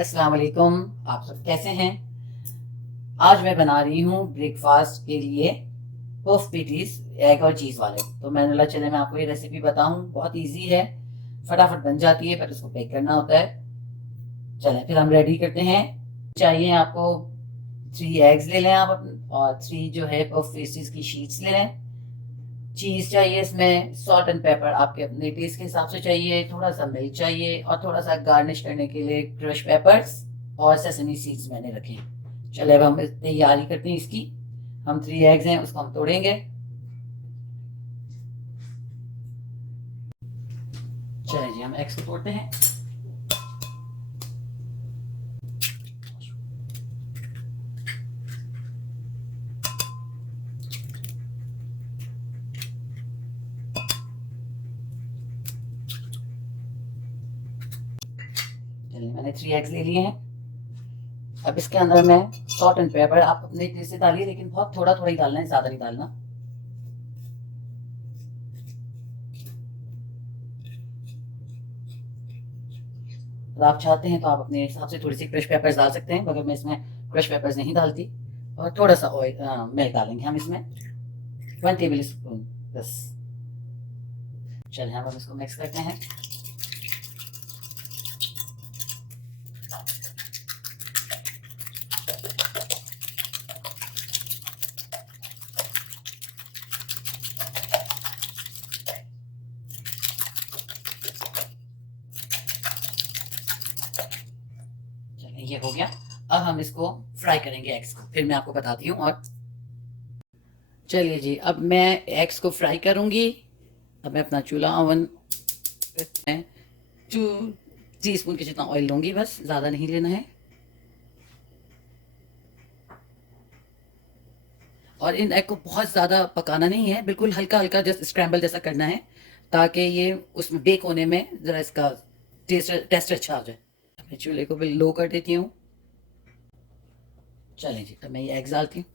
अस्सलाम वालेकुम। आप सब कैसे हैं? आज मैं बना रही हूँ ब्रेकफास्ट के लिए पफ पेटीज एग और चीज़ वाले। तो मैंने बोला चले मैं आपको ये रेसिपी बताऊँ, बहुत इजी है, फटाफट बन जाती है, पर उसको बेक करना होता है। चलें फिर हम रेडी करते हैं। चाहिए आपको 3 एग्स ले लें आप और 3 जो है पफ पेस्ट्रीज की शीट्स ले लें। चीज़ चाहिए, इसमें सॉल्ट एंड पेपर आपके अपने टेस्ट के हिसाब से चाहिए, थोड़ा सा मिल्क चाहिए और थोड़ा सा गार्निश करने के लिए क्रश पेपर्स और सेसमी सीड्स मैंने रखे हैं। चले अब हम तैयारी करते हैं इसकी। हम 3 एग्स हैं उसको हम तोड़ेंगे। चले जी हम एग्स को तोड़ते हैं। चलिए मैंने 3 एग्स ले लिए हैं। अब इसके अंदर मैं सॉल्ट एंड पेपर आप अपने टेस्ट से डालिए, लेकिन बहुत थोड़ा थोड़ा ही डालना है, ज़्यादा नहीं डालना। अगर आप चाहते हैं तो आप अपने हिसाब से थोड़ी सी क्रश पेपर्स डाल सकते हैं, मगर मैं इसमें क्रश पेपर्स नहीं डालती। और थोड़ा सा ऑयल मिल्क डालेंगे हम इसमें, 1 टेबल स्पून बस। चलिए हम अब इसको मिक्स करते हैं। चलिए ये हो गया। अब हम इसको फ्राई करेंगे एग्स को, फिर मैं आपको बताती हूँ। और चलिए जी अब मैं एग्स को फ्राई करूँगी। अब मैं अपना चूल्हा ओवन में 2 टीस्पून के जितना ऑयल लूँगी, बस ज़्यादा नहीं लेना है। और इन एग को बहुत ज़्यादा पकाना नहीं है, बिल्कुल हल्का हल्का जस्ट स्क्रैम्बल जैसा करना है, ताकि ये उसमें बेक होने में ज़रा इसका टेस्ट अच्छा आ जाए। मैं चूल्हे को बिल्कुल लो कर देती हूँ। चलें जी अब मैं ये एग्स डालती हूँ।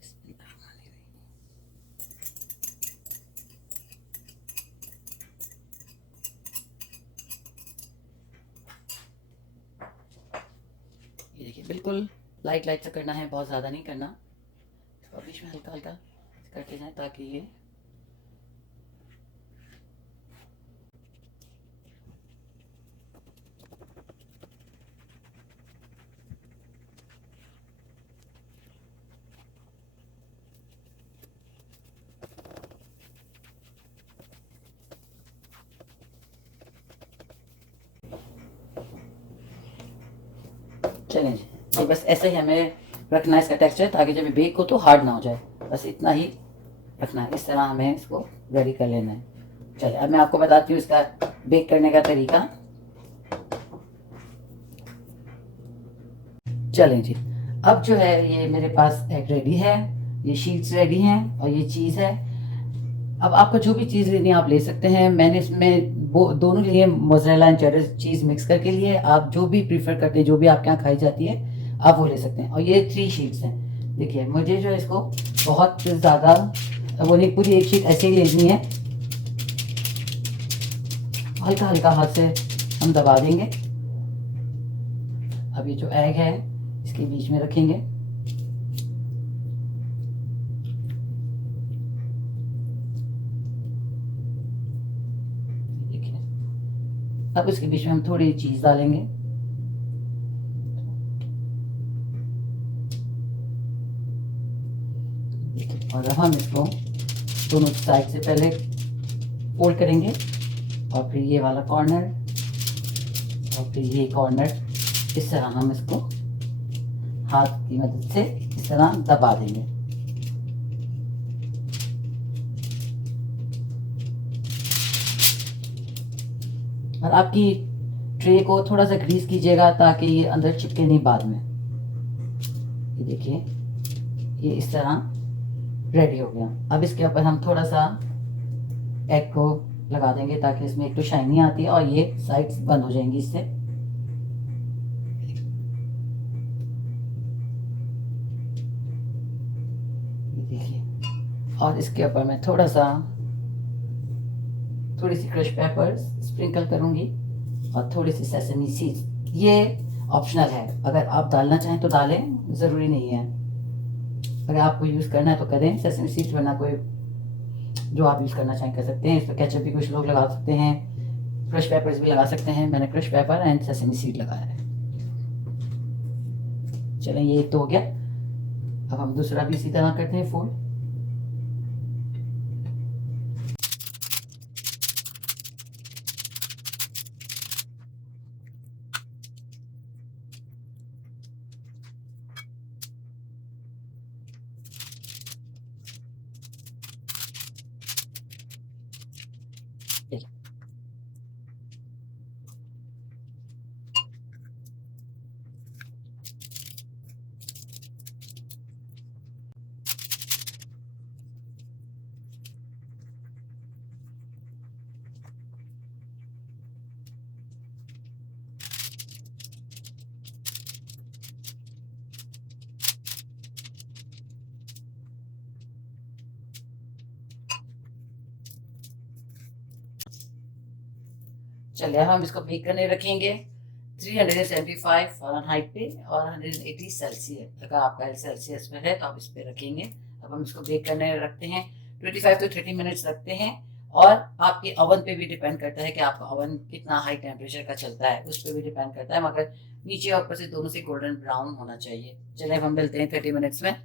ये देखिए बिल्कुल लाइट लाइट सा करना है, बहुत ज़्यादा नहीं करना। इसको बीच में हल्का हल्का करते जाएं ताकि ये चलें जी। ये बस ऐसे ही हमें रखना है इसका टेक्सचर, ताकि जब ये बेक हो तो हार्ड ना हो जाए। बस इतना ही रखना है, इस तरह हमें इसको रेडी कर लेना है। चलिए अब मैं आपको बताती हूँ इसका बेक करने का तरीका। चलें जी अब जो है ये मेरे पास एग रेडी है, ये शीट्स रेडी हैं और ये चीज़ है। अब आपको जो भी चीज़ लेनी है आप ले सकते हैं। मैंने इसमें वो दोनों लिए mozzarella and cheddar cheese mix करके लिए। आप जो भी प्रीफर करते हैं, जो भी आपके यहाँ खाई जाती है, आप वो ले सकते हैं। और ये 3 शीट्स हैं। देखिए मुझे जो है इसको बहुत ज़्यादा वो नहीं, पूरी एक शीट ऐसे ही लेनी है। हल्का हल्का हाथ से हम दबा देंगे। अब ये जो एग है इसके बीच में रखेंगे। अब इसके बीच में हम थोड़ी चीज़ डालेंगे। और अब हम इसको दोनों साइड से पहले फोल्ड करेंगे और फिर ये वाला कॉर्नर और फिर ये कॉर्नर, इस तरह हम इसको हाथ की मदद से इस तरह दबा देंगे। और आपकी ट्रे को थोड़ा सा ग्रीस कीजिएगा ताकि ये अंदर चिपके नहीं बाद में। ये देखिए ये इस तरह रेडी हो गया। अब इसके ऊपर हम थोड़ा सा एग को लगा देंगे ताकि इसमें एक तो शाइनी आती है और ये साइड्स बंद हो जाएंगी इससे। ये देखिए और इसके ऊपर मैं थोड़ा सा थोड़ी सी क्रश पेपर्स स्प्रिंकल करूँगी और थोड़ी सी सेसमी सीड्स। ये ऑप्शनल है, अगर आप डालना चाहें तो डालें, ज़रूरी नहीं है। अगर आपको यूज़ करना है तो करें सेसमी सीड्स, वरना कोई जो आप यूज़ करना चाहें कर सकते हैं। इस पर केचप भी कुछ लोग लगा सकते हैं, क्रश पेपर्स भी लगा सकते हैं। मैंने crush paper and sesame seed लगाया है। चलें, ये तो हो गया। अब हम दूसरा भी इसी तरह करते हैं फोल्ड। चलिए हम इसको बेक करने रखेंगे 375 फ़ारेनहाइट पे और 180 सेल्सियस। अगर आपका सेल्सियस में है तो आप इस पे रखेंगे। अब हम इसको बेक करने रखते हैं 25 to 30 मिनट्स रखते हैं। और आपके ओवन पे भी डिपेंड करता है कि आपका ओवन कितना हाई टेम्परेचर का चलता है, उस पर भी डिपेंड करता है, मगर नीचे और ऊपर से दोनों से गोल्डन ब्राउन होना चाहिए। चलिए हम मिलते हैं 30 मिनट्स में।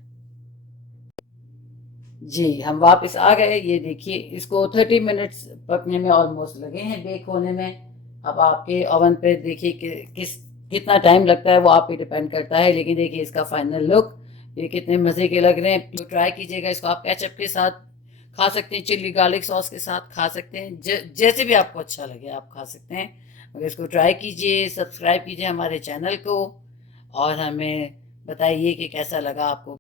जी हम वापस आ गए। ये देखिए इसको 30 मिनट्स पकने में ऑलमोस्ट लगे हैं, बेक होने में। अब आपके ओवन पे देखिए कि कितना टाइम लगता है, वो आप पे डिपेंड करता है। लेकिन देखिए इसका फाइनल लुक, ये कितने मज़े के लग रहे हैं। तो ट्राई कीजिएगा इसको। आप केचप के साथ खा सकते हैं, चिल्ली गार्लिक सॉस के साथ खा सकते हैं, जैसे भी आपको अच्छा लगे आप खा सकते हैं। मगर इसको ट्राई कीजिए, सब्सक्राइब कीजिए हमारे चैनल को और हमें बताइए कि कैसा लगा आपको।